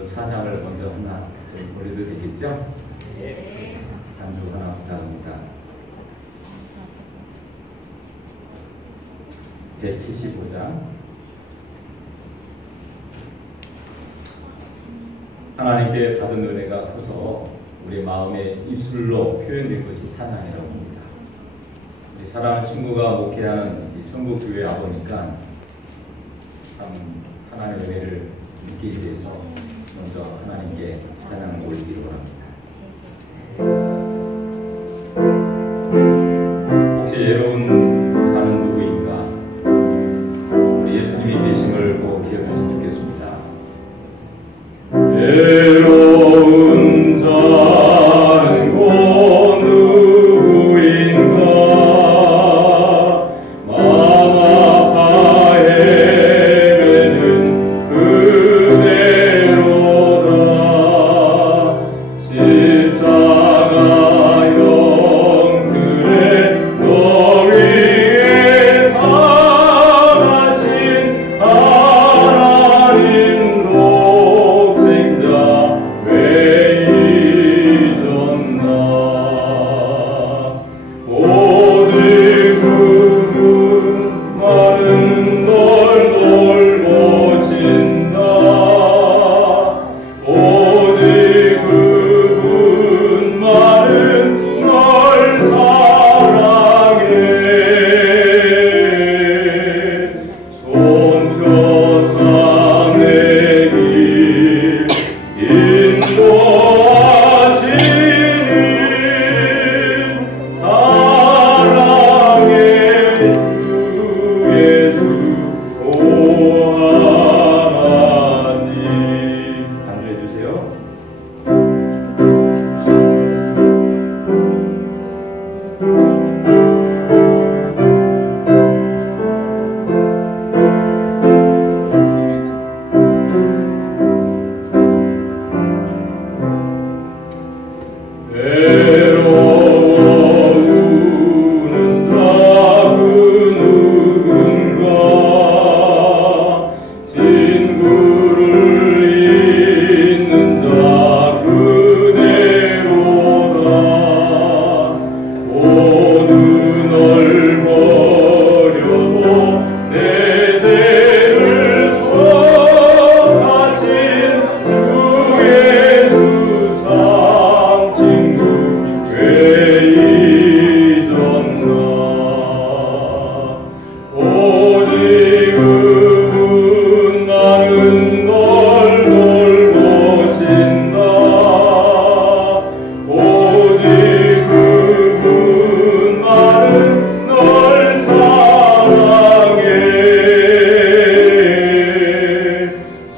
좀 찬양을 먼저 하나 좀 올려도 되겠죠? 네. 반주 하나 부탁합니다. 175장. 하나님께 받은 은혜가 커서 우리 마음의 입술로 표현된 것이 찬양이라고 합니다. 우리 사랑하는 친구가 목회하는 이 성북교회 와보니까 참 하나님의 은혜를 느끼게 돼서 먼저 하나님께 찬양을 올리기로 합니다. 혹시 여러분 자는 누구인가? 우리 예수님이 계심을 꼭 기억하시면 좋겠습니다. 외로운 자는 곧 누구인가? 마음 아파 헤매는 그대로다. 십자가 영틀에 너 위에 사랑하신 하나님 독생자 왜 잊었나? 오직 그분 많은 걸 돌보신다. 오직 그분 많은 걸 사랑해. 손펴사 내 길 인도하시는 사랑의 주 예수 오 하나님. 강조해 주세요. 외로워 우는 자 그 누군가? 친구를 잊는 자 그대로다. 모두 널 버려도 내 죄를 속하신 주 예수 참 친구 왜 잊었나? 오직 그분 많은 걸 돌보신다. 오직 그분 많은 걸 사랑해.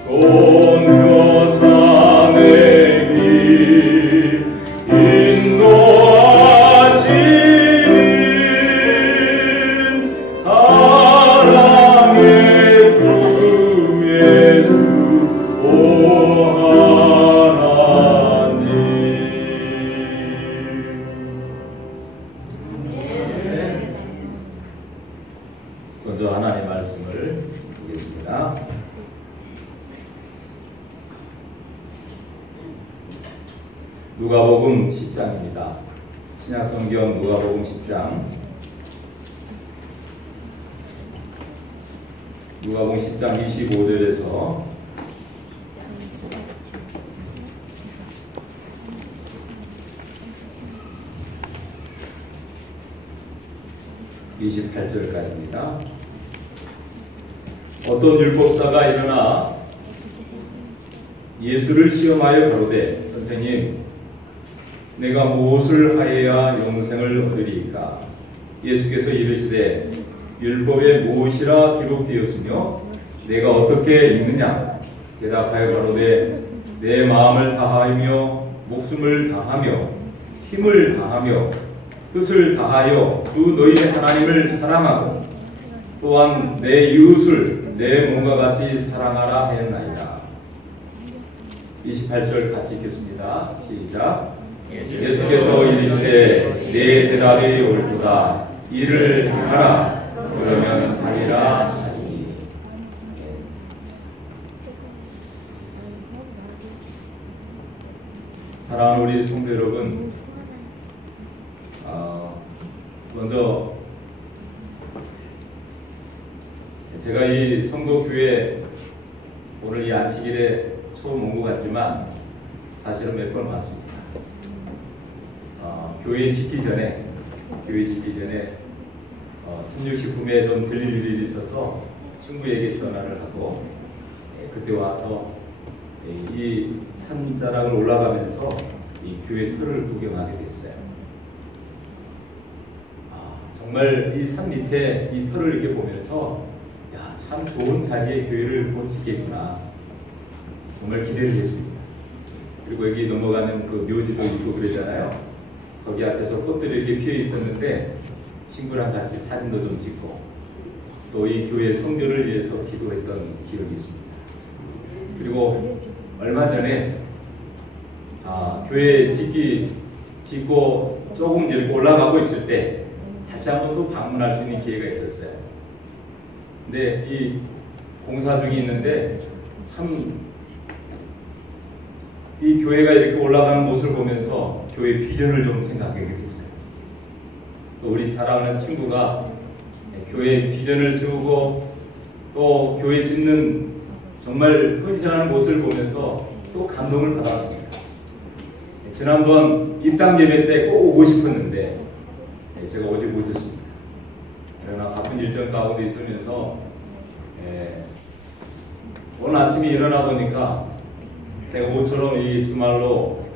손펴사 내 길 인도하시는 사랑의 주 예수 오 하나님. 먼저 하나님의 말씀을 보겠습니다. 누가복음 10장입니다. 신약성경 누가복음 10장. 누가복음 10장 25절에서 28절까지입니다. 어떤 율법사가 일어나 예수를 시험하여 가로되 선생님 내가 무엇을 하여야 영생을 얻으리이까? 예수께서 이르시되 율법에 무엇이라 기록되었으며 내가 어떻게 읽느냐? 대답하여 가로되 내 마음을 다하며 목숨을 다하며 힘을 다하며 뜻을 다하여 주 너희 하나님을 사랑하고 또한 내 이웃을 내 몸과 같이 사랑하라 하였나이다. 28절 같이 읽겠습니다. 시작. 예수께서 이르시되 내 대답이 옳도다. 이를 행하라. 그러면 살리라 하시니. 우리 성도 여러분, 먼저 제가 이 성도교회 오늘 이 안식일에 처음 온 것 같지만 사실은 몇 번 왔습니다. 교회 짓기 전에 360품에 좀 들릴 일이 있어서 친구에게 전화를 하고 그때 와서 이 산자락을 올라가면서 이 교회 터를 구경하게 됐어요. 정말 이 산 밑에 이 터를 이렇게 보면서 야, 참 좋은 자리에 교회를 곧 짓겠구나. 정말 기대를 했습니다. 그리고 여기 넘어가는 그 묘지도 있고 그러잖아요. 거기 앞에서 꽃들이 이렇게 피어 있었는데 친구랑 같이 사진도 좀 찍고 또 이 교회 성전을 위해서 기도했던 기억이 있습니다. 그리고 얼마 전에 교회 짓고 조금 이렇게 올라가고 있을 때 다시 한번 또 방문할 수 있는 기회가 있었어요. 근데 이 공사 중에 있는데 참 이 교회가 이렇게 올라가는 모습을 보면서 교회 비전을 좀 생각하게 됐어요. 또 우리 사랑하는 친구가 교회 비전을 세우고 또 교회 짓는 정말 헌신하는 모습을 보면서 또 감동을 받았습니다. 지난번 입당 예배 때 꼭 오고 싶었는데 제가 오지 못했습니다. 그러나 바쁜 일정 가운데 있으면서 오늘 아침에 일어나 보니까 내가 모처럼 이 주말로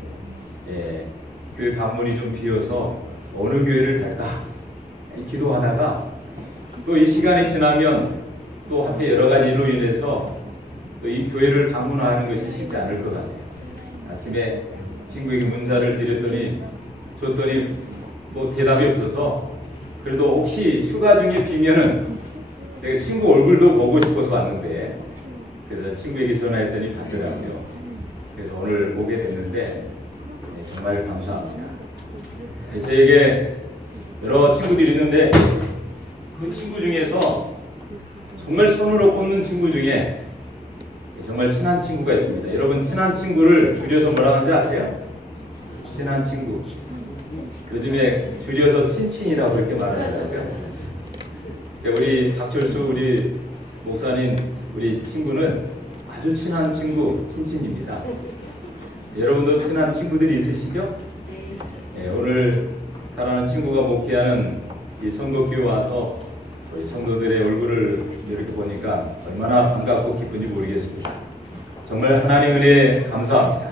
교회 관문이 좀 비어서 어느 교회를 갈까 기도하다가 또 이 시간이 지나면 또 한때 여러 가지 일로 인해서 또 이 교회를 방문하는 것이 쉽지 않을 것 같아요. 아침에 친구에게 문자를 줬더니 뭐 대답이 없어서 그래도 혹시 휴가 중에 비면은 제가 친구 얼굴도 보고 싶어서 왔는데 그래서 친구에게 전화했더니 받더라고요. 그래서 오늘 오게 됐는데 정말 감사합니다. 저에게 여러 친구들이 있는데 그 친구 중에서 정말 손으로 꼽는 친구 중에 정말 친한 친구가 있습니다. 여러분 친한 친구를 줄여서 뭐라 하는지 아세요? 친한 친구. 요즘에 줄여서 친친이라고 이렇게 말하더라고요. 우리 박철수 우리 목사님 우리 친구는 아주 친한 친구 친친입니다. 여러분도 친한 친구들이 있으시죠? 네, 오늘 사랑하는 친구가 목회하는 이 성도교회 와서 우리 성도들의 얼굴을 이렇게 보니까 얼마나 반갑고 기쁜지 모르겠습니다. 정말 하나님의 은혜에 감사합니다.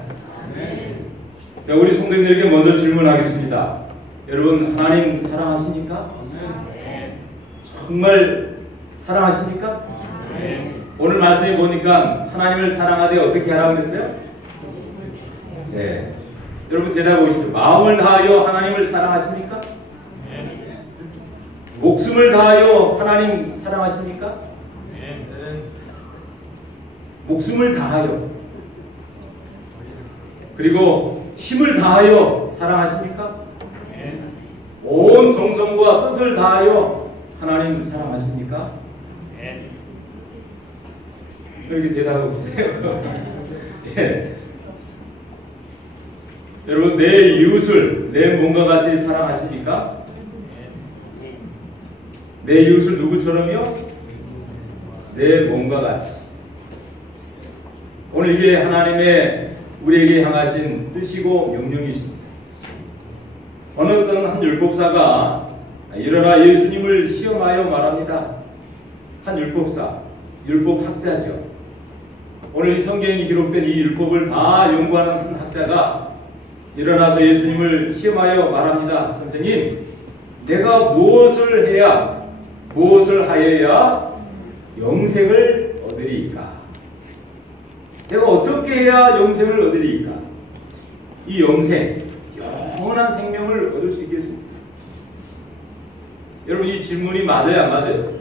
자, 우리 성도님들에게 먼저 질문하겠습니다. 여러분 하나님 사랑하십니까? 정말 사랑하십니까? 오늘 말씀에 보니까 하나님을 사랑하되 어떻게 하라고 그랬어요? 네. 여러분 대답해 보십시오. 마음을 다하여 하나님을 사랑하십니까? 목숨을 다하여 하나님 사랑하십니까? 목숨을 다하여 그리고 힘을 다하여 사랑하십니까? 온 정성과 뜻을 다하여 하나님 사랑하십니까? 이렇게 대답하고 있어요. 네. 여러분 내 이웃을 내 몸과 같이 사랑하십니까? 내 이웃을 누구처럼요? 내 몸과 같이. 오늘 이게 하나님의 우리에게 향하신 뜻이고 명령이십니다. 어느 어떤 한 율법사가 일어나 예수님을 시험하여 말합니다. 한 율법사, 율법학자죠. 오늘 이 성경이 기록된 이 율법을 다 연구하는 한 학자가 일어나서 예수님을 시험하여 말합니다. 선생님, 내가 무엇을 하여야 영생을 얻으리이까? 내가 어떻게 해야 영생을 얻으리이까? 이 영생, 영원한 생명을 얻을 수 있겠습니까? 여러분 이 질문이 맞아요, 안 맞아요?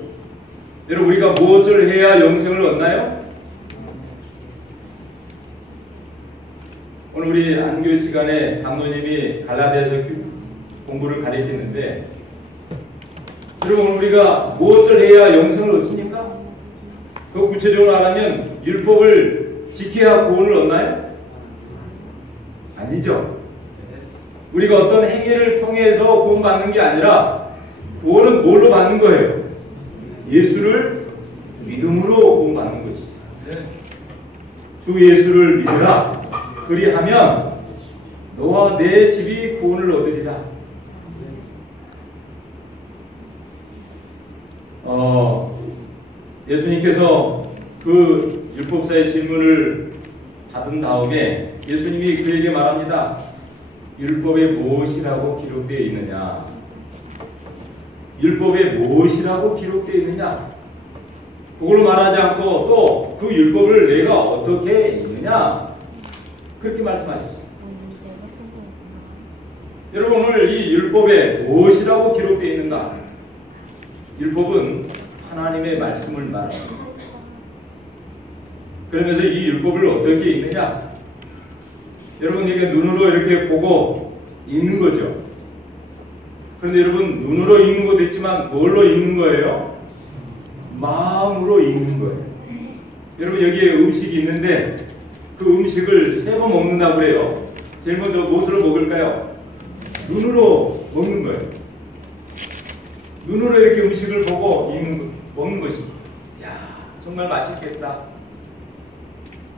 여러분 우리가 무엇을 해야 영생을 얻나요? 오늘 우리 안교 시간에 장로님이 갈라디아서 공부를 가르치는데 여러분 우리가 무엇을 해야 영생을 얻습니까? 그 구체적으로 말하면 율법을 지켜야 구원을 얻나요? 아니죠. 우리가 어떤 행위를 통해서 구원받는 게 아니라 구원은 뭘로 받는 거예요? 예수를 믿음으로 구원받는 거지. 주 예수를 믿으라. 그리하면 너와 내 집이 구원을 얻으리라. 예수님께서 그 율법사의 질문을 받은 다음에 예수님이 그에게 말합니다. 율법에 무엇이라고 기록되어 있느냐? 율법에 무엇이라고 기록되어 있느냐? 그걸로 말하지 않고 또 그 율법을 내가 어떻게 읽느냐? 그렇게 말씀하셨어요. 여러분 오늘 이 율법에 무엇이라고 기록되어 있는가? 율법은 하나님의 말씀을 말합니다. 그러면서 이 율법을 어떻게 읽느냐? 여러분 이게 눈으로 이렇게 보고 읽는 거죠. 그런데 여러분 눈으로 읽는 것도 있지만 뭘로 읽는 거예요? 마음으로 읽는 거예요. 여러분 여기에 음식이 있는데 그 음식을 3번 먹는다고 그래요. 제일 먼저 무엇으로 먹을까요? 눈으로 먹는 거예요. 눈으로 이렇게 음식을 보고 먹는 것입니다. 야, 정말 맛있겠다.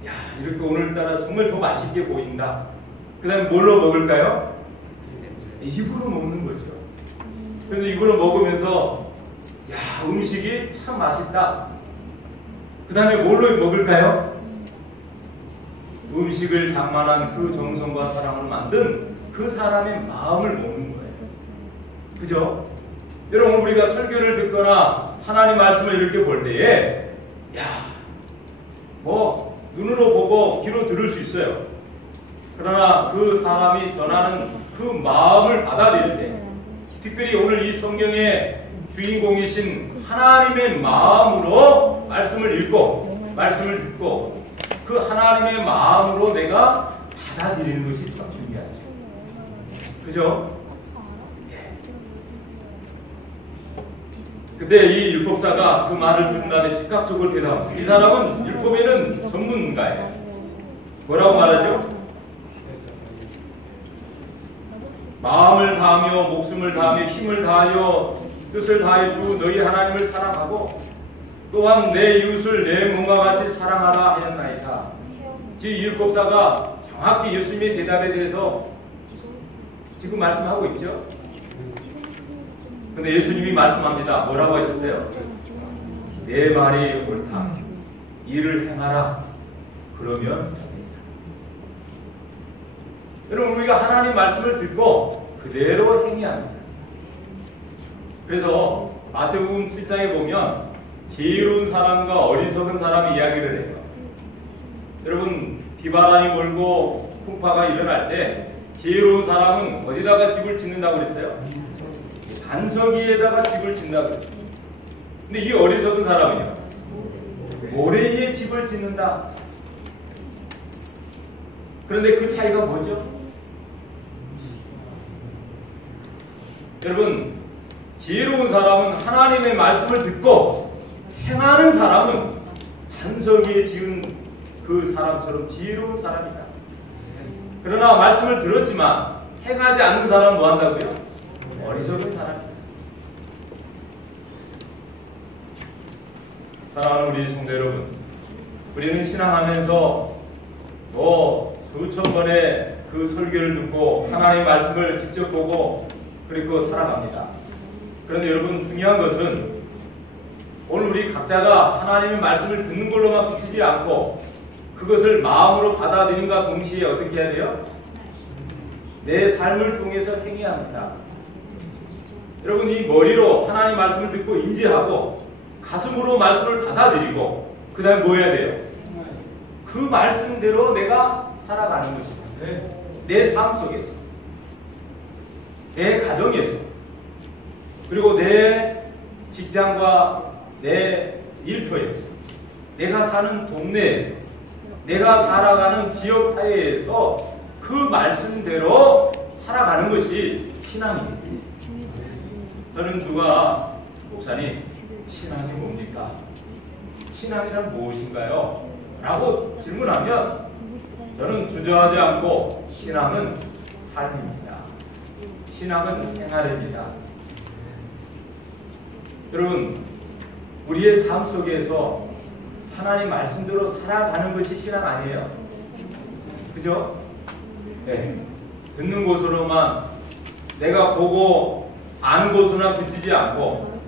야, 이렇게 오늘따라 정말 더 맛있게 보인다. 그 다음에 뭘로 먹을까요? 입으로 먹는 거죠. 그래서 입으로 먹으면서 야, 음식이 참 맛있다. 그 다음에 뭘로 먹을까요? 음식을 장만한 그 정성과 사랑을 만든 그 사람의 마음을 먹는 거예요. 그죠? 여러분 우리가 설교를 듣거나 하나님 말씀을 이렇게 볼 때에 야, 뭐 눈으로 보고 귀로 들을 수 있어요. 그러나 그 사람이 전하는 그 마음을 받아들일 때, 특별히 오늘 이 성경의 주인공이신 하나님의 마음으로 말씀을 읽고 말씀을 듣고 그 하나님의 마음으로 내가 받아들이는 것이 참 중요하죠. 그죠? 그때 이 율법사가 그 말을 듣는 다음에 즉각적으로 대답합니다. 이 사람은 율법에는 전문가예요. 뭐라고 말하죠? 마음을 다하며 목숨을 다하며 힘을 다하여 뜻을 다해 주 너희 하나님을 사랑하고 또한 내 이웃을 내 몸과 같이 사랑하라 하였나이다. 이 율법사가 정확히 예수님의 대답에 대해서 지금 말씀하고 있죠. 근데 예수님이 말씀합니다. 뭐라고 하셨어요? 내 말이 옳다. 이를 행하라. 그러면 잘된다. 여러분 우리가 하나님 말씀을 듣고 그대로 행해야 합니다. 그래서 마태복음 7장에 보면 지혜로운 사람과 어리석은 사람이 이야기를 해요. 여러분 비바람이 몰고 풍파가 일어날 때 지혜로운 사람은 어디다가 집을 짓는다고 그랬어요? 산석 위에다가 집을 짓는다고 그랬어요. 근데 이 어리석은 사람은요? 모래 위에 집을 짓는다. 그런데 그 차이가 뭐죠? 여러분 지혜로운 사람은 하나님의 말씀을 듣고 행하는 사람은 산석 위에 지은 그 사람처럼 지혜로운 사람이다. 그러나 말씀을 들었지만 행하지 않는 사람은 뭐 한다고요? 어리석은 사람이다. 사랑하는 우리 성도 여러분, 우리는 신앙하면서 수천 번의 그 설교를 듣고 하나님의 말씀을 직접 보고 그리고 살아갑니다. 그런데 여러분 중요한 것은 오늘 우리 각자가 하나님의 말씀을 듣는 걸로만 그치지 않고 그것을 마음으로 받아들인과 동시에 어떻게 해야 돼요? 내 삶을 통해서 행해야 합니다. 여러분 이 머리로 하나님 말씀을 듣고 인지하고 가슴으로 말씀을 받아들이고 그 다음에 뭐 해야 돼요? 그 말씀대로 내가 살아가는 것입니다. 내 삶 속에서 내 가정에서 그리고 내 직장과 내 일터에서 내가 사는 동네에서 내가 살아가는 지역 사회에서 그 말씀대로 살아가는 것이 신앙입니다. 저는 누가 목사님 신앙이 뭡니까? 신앙이란 무엇인가요? 라고 질문하면 저는 주저하지 않고 신앙은 삶입니다. 신앙은 생활입니다. 여러분, 우리의 삶 속에서 하나님 말씀대로 살아가는 것이 신앙 아니에요? 그죠? 네. 듣는 곳으로만 내가 보고 아는 곳으로나 그치지 않고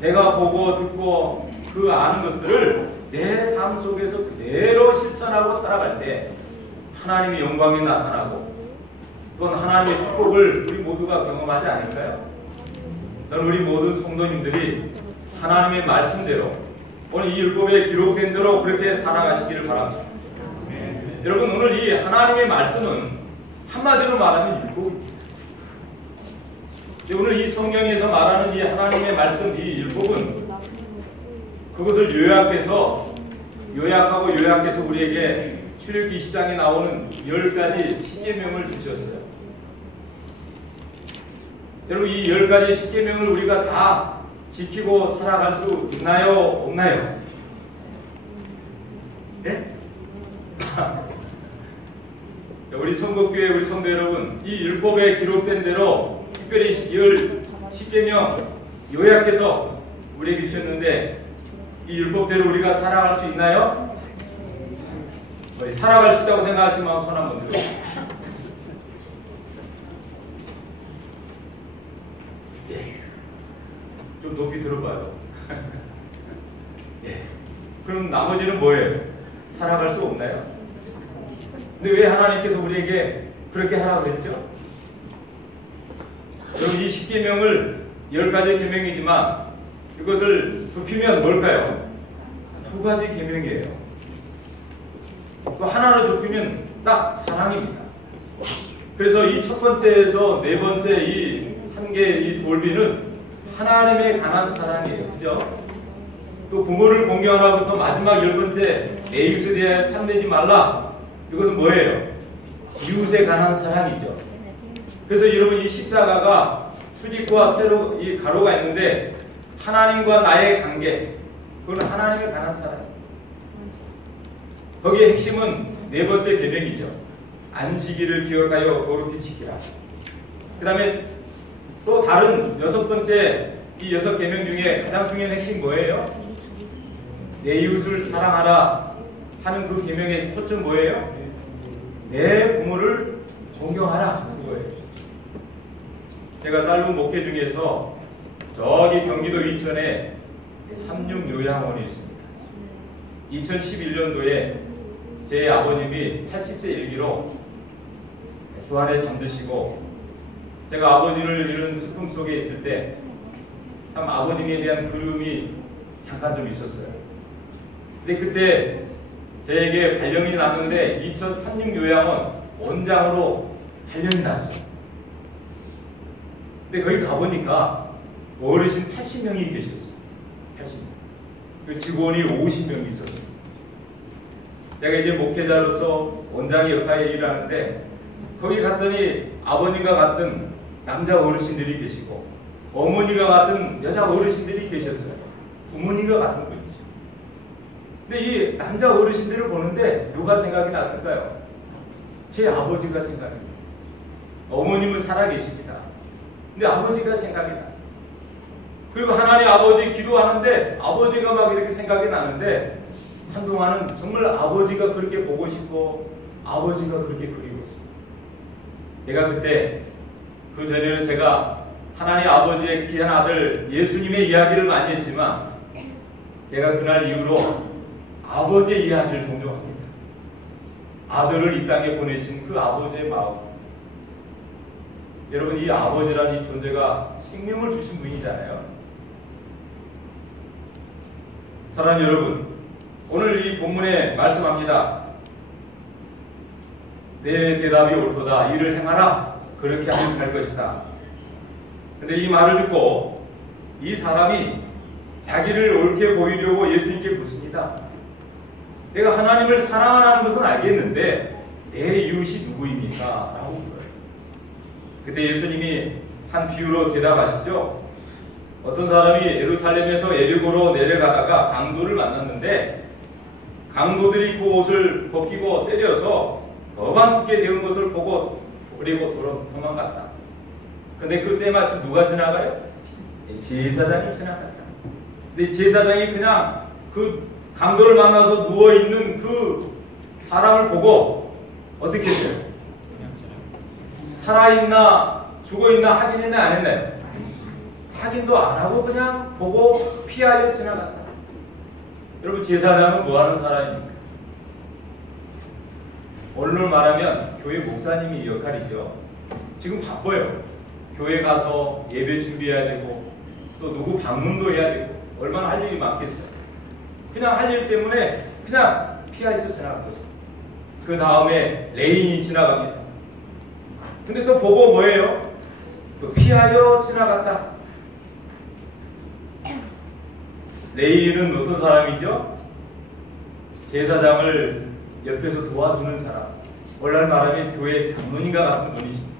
내가 보고 듣고 그 아는 것들을 내 삶 속에서 그대로 실천하고 살아갈 때 하나님의 영광이 나타나고 그건 하나님의 축복을 우리 모두가 경험하지 않을까요? 저는 우리 모든 성도님들이 하나님의 말씀대로 오늘 이 율법에 기록된 대로 그렇게 살아가시기를 바랍니다. 여러분, 오늘 이 하나님의 말씀은 한마디로 말하면 율법입니다. 오늘 이 성경에서 말하는 이 하나님의 말씀, 이 율법은 그것을 요약해서 우리에게 출애굽기 20장에 나오는 10가지 십계명을 주셨어요. 여러분, 이 10가지 십계명을 우리가 다 지키고 살아갈 수 있나요? 없나요? 네? 우리 성북교회 우리 성도 여러분, 이 율법에 기록된 대로 특별히 10계명 요약해서 우리에게 주셨는데 이 율법대로 우리가 살아갈 수 있나요? 우리 살아갈 수 있다고 생각하시면 손 한번 들어요. 예. 좀 높이 들어봐요. 예. 그럼 나머지는 뭐예요? 살아갈 수 없나요? 근데 왜 하나님께서 우리에게 그렇게 하라고 했죠? 여러분, 이 10계명을 10가지 계명이지만 이것을 좁히면 뭘까요? 2가지 계명이에요. 또 하나로 좁히면 딱 사랑입니다. 그래서 이 첫 번째에서 네 번째 이 한 개 이 돌비는 하나님에 관한 사랑이에요. 그죠? 또 부모를 공경하라부터 마지막 10번째 내 이웃에 대해 탐내지 말라. 이것은 뭐예요? 이웃에 관한 사랑이죠. 그래서 여러분, 이 십자가가 수직과 세로 이 가로가 있는데 하나님과 나의 관계, 그건 하나님에 관한 사랑이에요. 거기에 핵심은 네 번째 계명이죠. 안식일을 기억하여 거룩히 지키라. 그 다음에 또 다른 6번째 이 6계명 중에 가장 중요한 핵심이 뭐예요? 내 이웃을 사랑하라 하는 그 계명의 초점 뭐예요? 내 부모를 존경하라. 그거예요. 제가 짧은 목회 중에서 저기 경기도 이천에 삼육요양원이 있습니다. 2011년도에 제 아버님이 80세 일기로 주안에 잠드시고 제가 아버지를 잃은 슬픔 속에 있을 때 참 아버님에 대한 그리움이 잠깐 좀 있었어요. 근데 그때 저에게 발령이 났는데 이천 삼육요양원 원장으로 발령이 났어요. 근데 거기 가보니까 어르신 80명이 계셨어요. 80명. 직원이 50명이 있었어요. 제가 이제 목회자로서 원장의 역할에 일하는데 거기 갔더니 아버님과 같은 남자 어르신들이 계시고 어머니가 같은 여자 어르신들이 계셨어요. 부모님과 같은 분이죠. 근데 이 남자 어르신들을 보는데 누가 생각이 났을까요? 제 아버지가 생각이 나요. 어머님은 살아계십니다. 근데 아버지가 생각이 나요. 그리고 하나님 아버지 기도하는데 아버지가 막 이렇게 생각이 나는데 한동안은 정말 아버지가 그렇게 보고 싶고 아버지가 그렇게 그리웠어요. 제가 그때 그 전에는 제가 하나님 아버지의 귀한 아들 예수님의 이야기를 많이 했지만 제가 그날 이후로 아버지의 이야기를 종종 합니다. 아들을 이 땅에 보내신 그 아버지의 마음. 여러분, 이 아버지라는 이 존재가 생명을 주신 분이잖아요. 사랑하는 여러분, 오늘 이 본문에 말씀합니다. 내 대답이 옳도다. 이를 행하라. 그렇게 하면 살 것이다. 근데 이 말을 듣고 이 사람이 자기를 옳게 보이려고 예수님께 묻습니다. 내가 하나님을 사랑하는 것은 알겠는데 내 이웃이 누구입니까? 라고 물어요. 그때 예수님이 한 비유로 대답하시죠. 어떤 사람이 예루살렘에서 예리고로 내려가다가 강도를 만났는데 강도들이 그 옷을 벗기고 때려서 더반 죽게 되는 것을 보고 버리고 도망갔다. 근데 그때 마침 누가 지나가요? 제사장이 지나갔다. 근데 제사장이 그냥 그 강도를 만나서 누워있는 그 사람을 보고 어떻게 했어요? 살아있나 죽어있나 확인했나 안 했나요? 확인도 안 하고 그냥 보고 피하여 지나갔다. 여러분, 제사장은 뭐하는 사람입니까? 오늘 말하면 교회 목사님이 역할이죠. 지금 바빠요. 교회 가서 예배 준비해야 되고 또 누구 방문도 해야 되고 얼마나 할 일이 많겠어요. 그냥 할 일 때문에 그냥 피하여서 지나간 거죠. 그 다음에 레인이 지나갑니다. 근데 또 보고 뭐예요? 또 피하여 지나갔다. 레인은 어떤 사람이죠? 제사장을 옆에서 도와주는 사람. 오늘날 말하면 교회 장로님과 같은 분이십니다.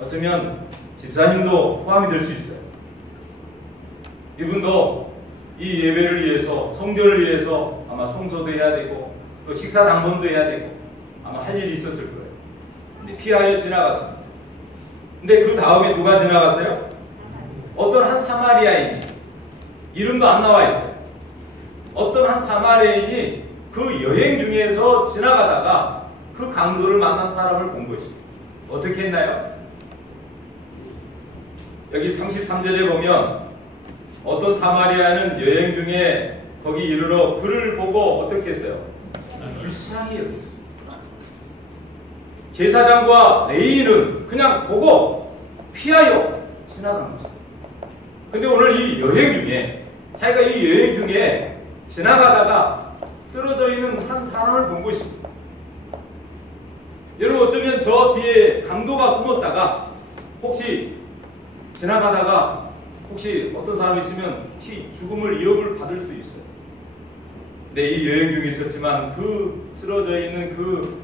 어쩌면 집사님도 포함이 될 수 있어요. 이분도 이 예배를 위해서, 성전을 위해서 아마 청소도 해야 되고 또 식사 당번도 해야 되고 아마 할 일이 있었을 거예요. 근데 피하여 지나갔습니다. 근데 그 다음에 누가 지나갔어요? 어떤 한 사마리아인이, 이름도 안 나와 있어요. 어떤 한 사마리아인이 그 여행 중에서 지나가다가 그 강도를 만난 사람을 본 것이 어떻게 했나요? 여기 33절에 보면 어떤 사마리아는 여행 중에 거기 이르러 그를 보고 어떻게 했어요? 불쌍히 여겼어요. 제사장과 레위인은 그냥 보고 피하여 지나간 거죠. 근데 오늘 이 여행 중에, 자기가 이 여행 중에 지나가다가 쓰러져 있는 한 사람을 본 것입니다. 여러분, 어쩌면 저 뒤에 강도가 숨었다가 혹시 지나가다가 혹시 어떤 사람이 있으면 혹시 죽음을 위협을 받을 수도 있어요. 근데 이 여행 중에 있었지만 그 쓰러져 있는 그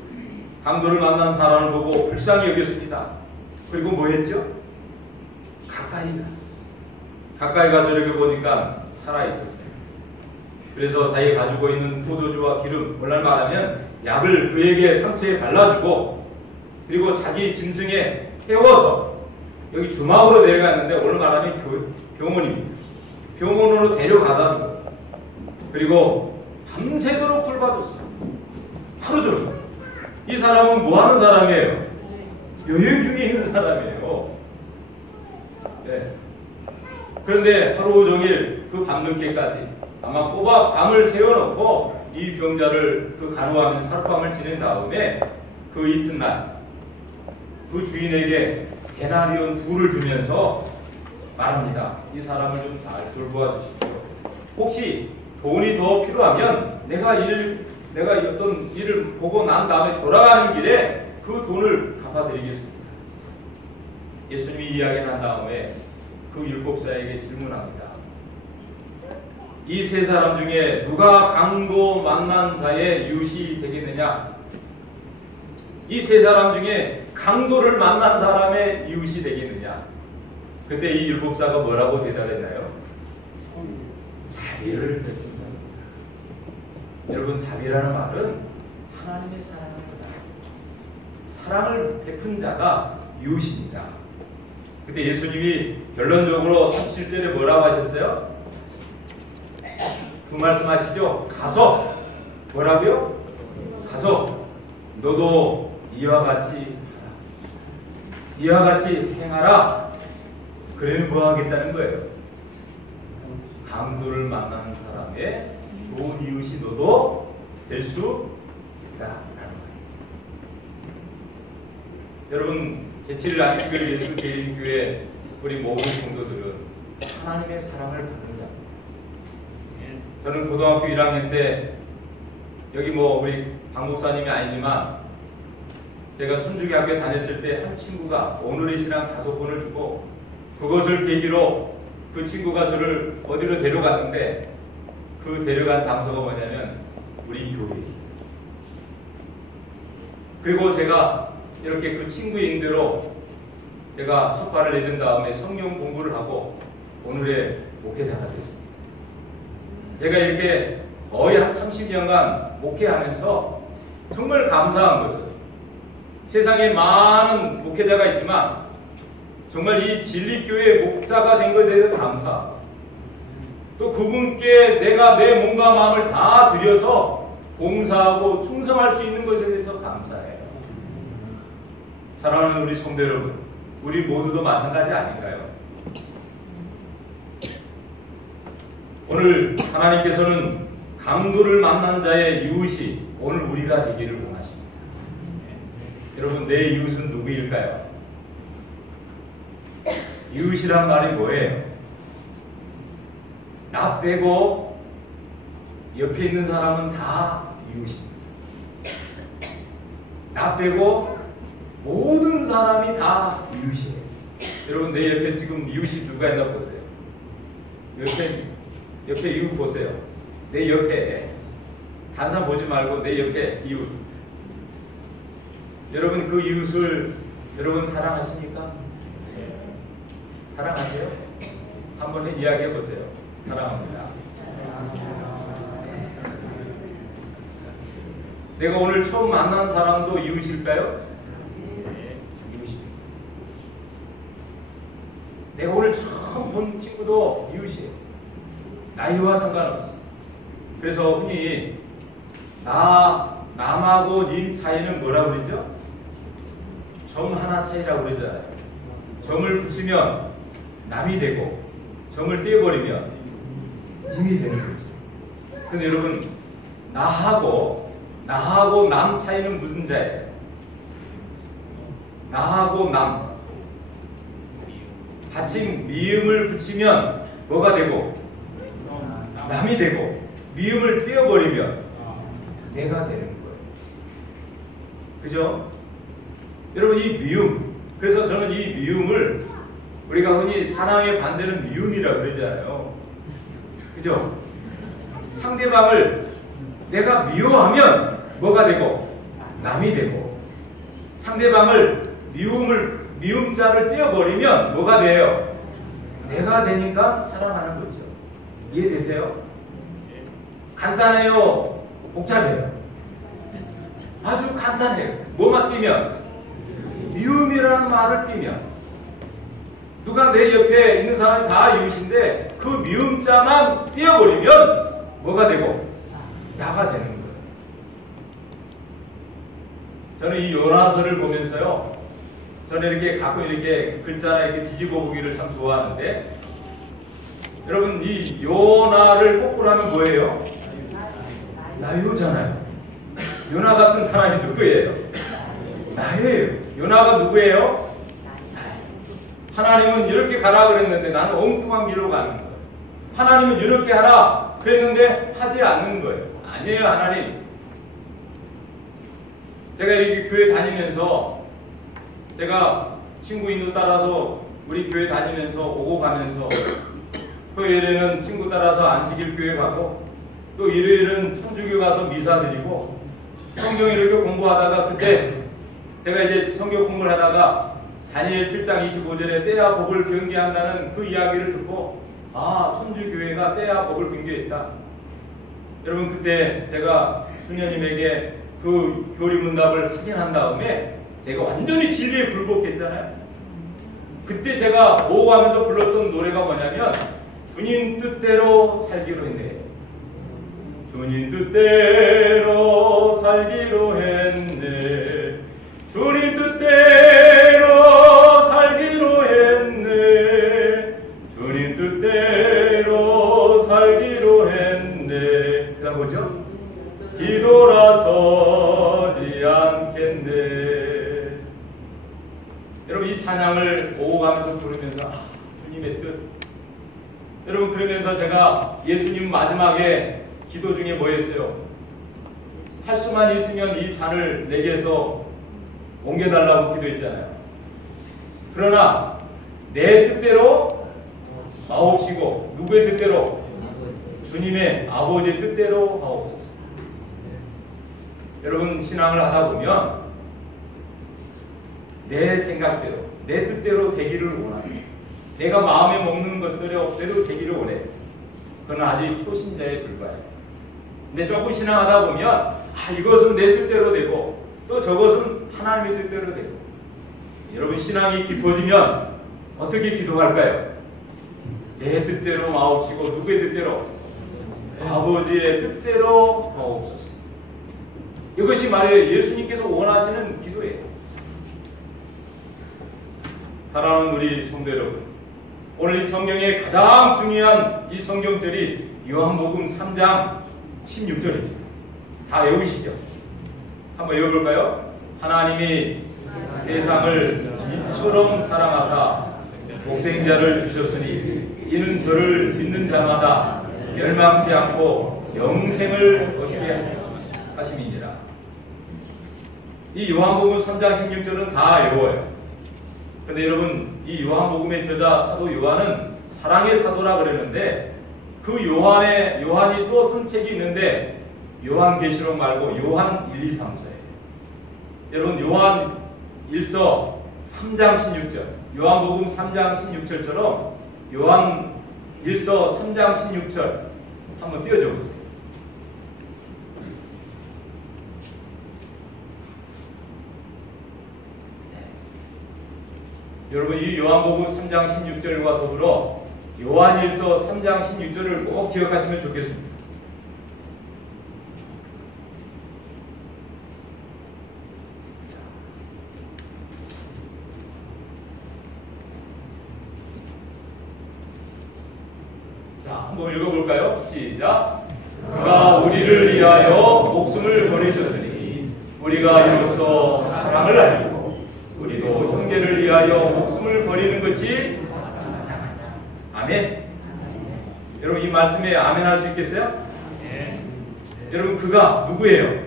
강도를 만난 사람을 보고 불쌍히 여겼습니다. 그리고 뭐 했죠? 가까이 갔어요. 가까이 가서 이렇게 보니까 살아있었어요. 그래서 자기가 가지고 있는 포도주와 기름, 오늘 말하면 약을 그에게 상처에 발라주고 그리고 자기 짐승에 태워서 여기 주막으로 내려갔는데 오늘 말하면 병원입니다. 병원으로 데려가다는 거예요. 그리고 밤새도록 돌봐줬어요. 하루 종일. 이 사람은 뭐 하는 사람이에요? 여행 중에 있는 사람이에요. 네. 그런데 하루 종일 그 밤늦게까지 아마 꼬박 밤을 세워놓고 이 병자를 그 간호하면서 하룻밤을 지낸 다음에 그 이튿날 그 주인에게 데나리온 2를 주면서 말합니다. 이 사람을 좀 잘 돌보아 주십시오. 혹시 돈이 더 필요하면 내가 어떤 일을 보고 난 다음에 돌아가는 길에 그 돈을 갚아드리겠습니다. 예수님이 이야기를 한 다음에 그 7사에게 질문합니다. 이 3사람 중에 누가 강도 만난 자의 이웃이 되겠느냐? 이 3사람 중에 강도를 만난 사람의 이웃이 되겠느냐? 그때 이 7사가 뭐라고 대답했나요? 자비를 베푼 자입니다. 여러분, 자비라는 말은 하나님의 사랑입니다. 사랑을 베푼 자가 이웃입니다. 그때 예수님이 결론적으로 37절에 뭐라고 하셨어요? 그 말씀 하시죠? 가서 뭐라고요? 가서 너도 이와 같이 행하라. 그러면 뭐 하겠다는 거예요? 강도를 만나는 사람의 좋은 이웃이 너도 될 수 있다라는 거예요. 여러분, 제7일 안식일 예수 개인교회 우리 모든 성도들은 하나님의 사랑을 받는 자입니다. 저는 고등학교 1학년 때 여기 우리 박 목사님이 아니지만 제가 천주교학교에 다녔을 때 한 친구가 오늘의 신앙 5권을 주고 그것을 계기로 그 친구가 저를 어디로 데려갔는데 그 데려간 장소가 뭐냐면 우리 교회에 있어요. 그리고 제가 이렇게 그 친구의 인대로 제가 첫 발을 내딛은 다음에 성경 공부를 하고 오늘의 목회자가 됐습니다. 제가 이렇게 거의 한 30년간 목회하면서 정말 감사한 것은 세상에 많은 목회자가 있지만 정말 이 진리교회 목사가 된 것에 대해서 감사하고 또 그분께 내가 내 몸과 마음을 다 들여서 봉사하고 충성할 수 있는 것에 대해서 감사해요. 사랑하는 우리 성도 여러분, 우리 모두도 마찬가지 아닌가요? 오늘 하나님께서는 강도를 만난 자의 이웃이 오늘 우리가 되기를 원하십니다. 여러분, 내 이웃은 누구일까요? 이웃이란 말이 뭐예요? 나 빼고 옆에 있는 사람은 다 이웃입니다. 나 빼고 모든 사람이 다 이웃이에요. 여러분, 내 옆에 지금 이웃이 누가 있나 보세요. 옆에 이웃 보세요. 내 옆에 다른 사람 보지 말고 내 옆에 이웃. 여러분, 그 이웃을 여러분 사랑하십니까? 사랑하세요? 한번 이야기해 보세요. 사랑합니다. 내가 오늘 처음 만난 사람도 이웃일까요? 네, 이웃입니다. 내가 오늘 처음 본 친구도 이웃이에요. 나이와 상관없이. 그래서 흔히 남하고 님 차이는 뭐라고 그러죠? 점 하나 차이라고 그러잖아요. 점을 붙이면 남이 되고 점을 떼어버리면 님이 되는 거죠. 근데 여러분, 나하고 남 차이는 무슨 자예요? 나하고 남. 받침 미음을 붙이면 뭐가 되고? 남이 되고, 미음을 떼어버리면 내가 되는 거예요. 그죠? 여러분, 이 미움. 그래서 저는 이 미움을 우리가 흔히 사랑의 반대는 미움이라고 그러잖아요. 그죠? 상대방을 내가 미워하면 뭐가 되고? 남이 되고, 상대방을 미움자를 떼어버리면 뭐가 돼요? 내가 되니까 사랑하는 거죠. 이해되세요? 간단해요? 복잡해요? 아주 간단해요. 뭐만 띄면? 미움이라는 말을 띄면. 누가 내 옆에 있는 사람이 다 이웃인데 그 미움자만 띄어버리면 뭐가 되고? 나가 되는 거예요. 저는 이 요나서를 보면서요, 저는 이렇게 가끔 이렇게 글자 이렇게 뒤집어 보기를 참 좋아하는데, 여러분, 이 요나를 거꾸로 하면 뭐예요? 나요잖아요. 요나 같은 사람이 누구예요? 나예요. 요나가 누구예요? 하나님은 이렇게 가라 그랬는데 나는 엉뚱한 길로 가는 거예요. 하나님은 이렇게 하라 그랬는데 하지 않는 거예요. 아니에요, 하나님. 제가 이렇게 교회 다니면서, 제가 친구 인도 따라서 우리 교회 다니면서 오고 가면서, 토요일에는 친구 따라서 안식일 교회 가고, 또 일요일은 천주교 가서 미사 드리고, 성경 이렇게 공부하다가, 그때 제가 이제 성경 공부를 하다가 다니엘 7장 25절에 때와 복을 경계한다는 그 이야기를 듣고, 아, 천주교회가 때와 복을 경계했다. 여러분, 그때 제가 수녀님에게 그 교리문답을 확인한 다음에 제가 완전히 진리에 굴복했잖아요. 그때 제가 오고하면서 불렀던 노래가 뭐냐면 주님 뜻대로 살기로 했네. 주님 뜻대로 살기로 했네. 주님 뜻대로 살기로 했네. 주님 뜻대로 살기로 했네. 그 다음 뭐죠? 뒤돌아서지 않겠네. 여러분, 이 찬양을 오고 가면서 부르면서 주님의 뜻. 여러분, 그러면서 제가 예수님 마지막에 기도 중에 뭐 했어요? 할 수만 있으면 이 잔을 내게서 옮겨달라고 기도했잖아요. 그러나 내 뜻대로 하옵시고, 누구의 뜻대로? 주님의 아버지의 뜻대로 하옵소서. 여러분, 신앙을 하다 보면 내 생각대로, 내 뜻대로 되기를 원합니다. 내가 마음에 먹는 것대로 되기를 원해. 그건 아직 초신자에 불과해요. 근데 조금 신앙하다 보면 이것은 내 뜻대로 되고 또 저것은 하나님의 뜻대로 되고. 여러분, 신앙이 깊어지면 어떻게 기도할까요? 내 뜻대로 마옵시고 누구의 뜻대로? 아버지의 뜻대로 마옵소서. 이것이 말이에요. 예수님께서 원하시는 기도예요. 사랑하는 우리 성도 여러분, 오늘 이 성경의 가장 중요한 이 성경절이 요한복음 3장 16절입니다. 다 외우시죠? 한번 외워볼까요? 하나님이 세상을 이처럼 사랑하사 독생자를 주셨으니 이는 저를 믿는 자마다 멸망치 않고 영생을 얻게 하심이니라. 이 요한복음 3장 16절은 다 외워요. 그런데 여러분, 이 요한복음의 저자 사도 요한은 사랑의 사도라 그러는데 그 요한이 또 쓴 책이 있는데 요한계시록 말고 요한 1, 2, 3서예요. 여러분, 요한 1서 3장 16절, 요한복음 3장 16절처럼 요한 1서 3장 16절 한번 띄워줘 보세요. 여러분, 이 요한복음 3장 16절과 더불어 요한 1서 3장 16절을 꼭 기억하시면 좋겠습니다. 자, 한번 읽어볼까요? 시작. 그가 우리를 위하여 목숨을 버리셨으니 우리가 이로써 사랑을 알리고 우리도 형제를 위하여 목숨을 버리는 것이 아멘. 여러분, 이 말씀에 아멘 할 수 있겠어요? 네. 여러분, 그가 누구예요?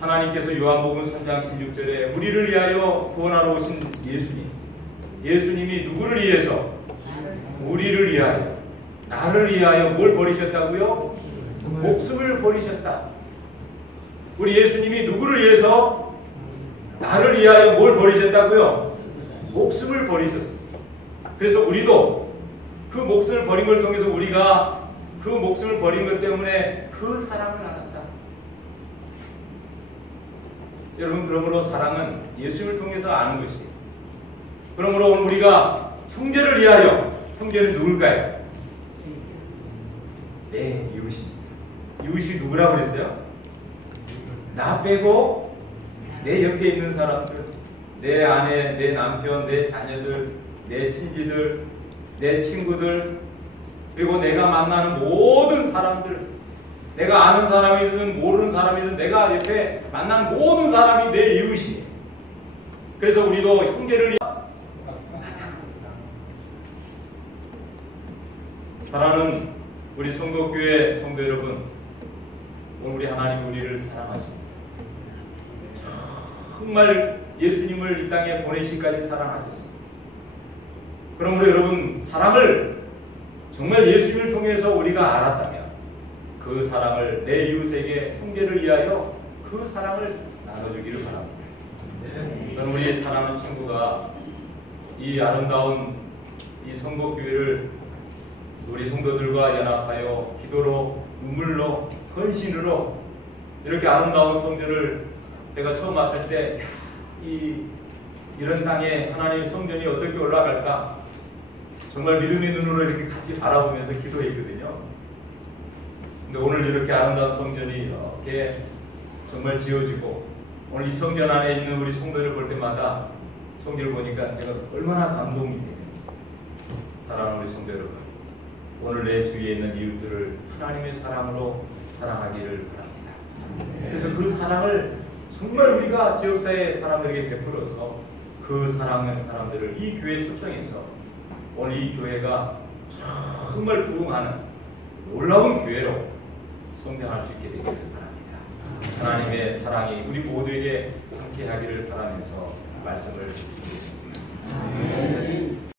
하나님께서 요한복음 3장 16절에 우리를 위하여 구원하러 오신 예수님. 예수님이 누구를 위해서? 우리를 위하여, 나를 위하여 뭘 버리셨다고요? 목숨을 버리셨다. 우리 예수님이 누구를 위해서? 나를 위하여 뭘 버리셨다고요? 목숨을 버리셨습니다. 그래서 우리도 그 목숨을 버린 걸 통해서 우리가 그 목숨을 버린 것 때문에 그 사랑을 알았다. 여러분, 그러므로 사랑은 예수님을 통해서 아는 것이에요. 그러므로 오늘 우리가 형제를 위하여, 형제는 누굴까요? 네, 이웃입니다. 이웃이 누구라고 그랬어요? 나 빼고 내 옆에 있는 사람들, 내 아내, 내 남편, 내 자녀들, 내 친지들, 내 친구들, 그리고 내가 만나는 모든 사람들, 내가 아는 사람이든 모르는 사람이든 내가 옆에 만나는 모든 사람이 내 이웃이에요. 그래서 우리도 형제를 사랑하는 우리 성도교회 성도 여러분, 오늘 우리 하나님 우리를 사랑하십니다. 정말 예수님을 이 땅에 보내시기까지 사랑하셨습니다. 그러므로 여러분, 사랑을 정말 예수님을 통해서 우리가 알았다면 그 사랑을 내 이웃에게, 형제를 위하여 그 사랑을 나눠주기를 바랍니다. 저는 우리 사랑하는 친구가 이 아름다운 이 성복교회를 우리 성도들과 연합하여 기도로, 눈물로, 헌신으로 이렇게 아름다운 성전을 제가 처음 왔을 때 이런 땅에 하나님의 성전이 어떻게 올라갈까 정말 믿음의 눈으로 이렇게 같이 바라보면서 기도했거든요. 근데 오늘 이렇게 아름다운 성전이 이렇게 정말 지어지고 오늘 이 성전 안에 있는 우리 성도를 볼 때마다 성전을 보니까 제가 얼마나 감동이 되는지. 사랑하는 우리 성도 여러분, 오늘 내 주위에 있는 이웃들을 하나님의 사랑으로 사랑하기를 바랍니다. 그래서 그 사랑을 정말 우리가 지역사회 사람들에게 베풀어서 그 사랑하는 사람들을 이 교회에 초청해서 오늘 이 교회가 정말 부흥하는 놀라운 교회로 성장할 수 있게 되기를 바랍니다. 하나님의 사랑이 우리 모두에게 함께하기를 바라면서 말씀을 드리겠습니다.